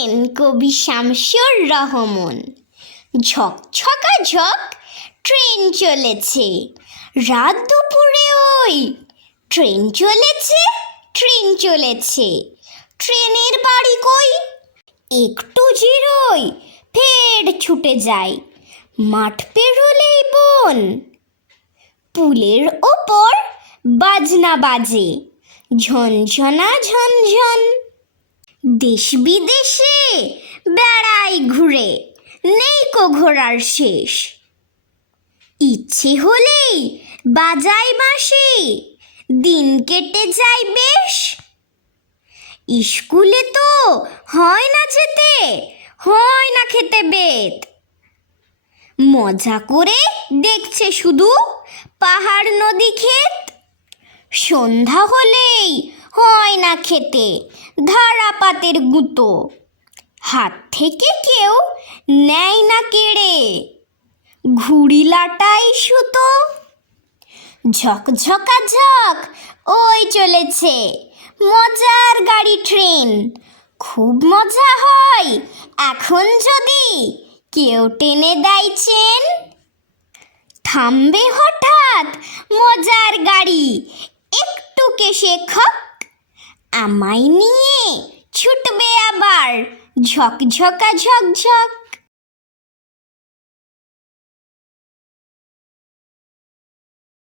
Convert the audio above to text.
লিখেছেন কবি শামসুর রহমান। ঝকঝকা ঝক ট্রেন চলেছে, রাত দুপুরে ওই ট্রেন চলেছে, ট্রেন চলেছে। ট্রেনের বাড়ি কই? একটু জিরোই, ফের ছুটে যায়। মাঠ পেরোলেই বন, পুলের ওপর বাজনা বাজে, ঝনঝনা ঝনঝন। দেশ বিদেশে বেড়াই ঘুরে, নেই কো ঘোরার শেষ। ইচ্ছে হলেই বাজাই বাঁশি, দিন কেটে যায় বেশ। স্কুলে তো হয় না যেতে, হয় না খেতে বেত। মজা করে দেখছে শুধু পাহাড় নদী ক্ষেত। সন্ধ্যা হলেই হয় না খেতে ধারা পাতের গুঁতো, হাত থেকে কেউ নেয় না কেড়ে ঘুড়ি লাটাই সুতো। ঝকঝকা ঝক ওই চলেছে মজার গাড়ি ট্রেন। খুব মজা হয় এখন যদি কেউ টেনে দেয় চেন। থামবে হঠাৎ মজার গাড়ি, একটু কেশে খক, আমায় নিয়ে ছুটবে আবার ঝকঝকা ঝকঝক।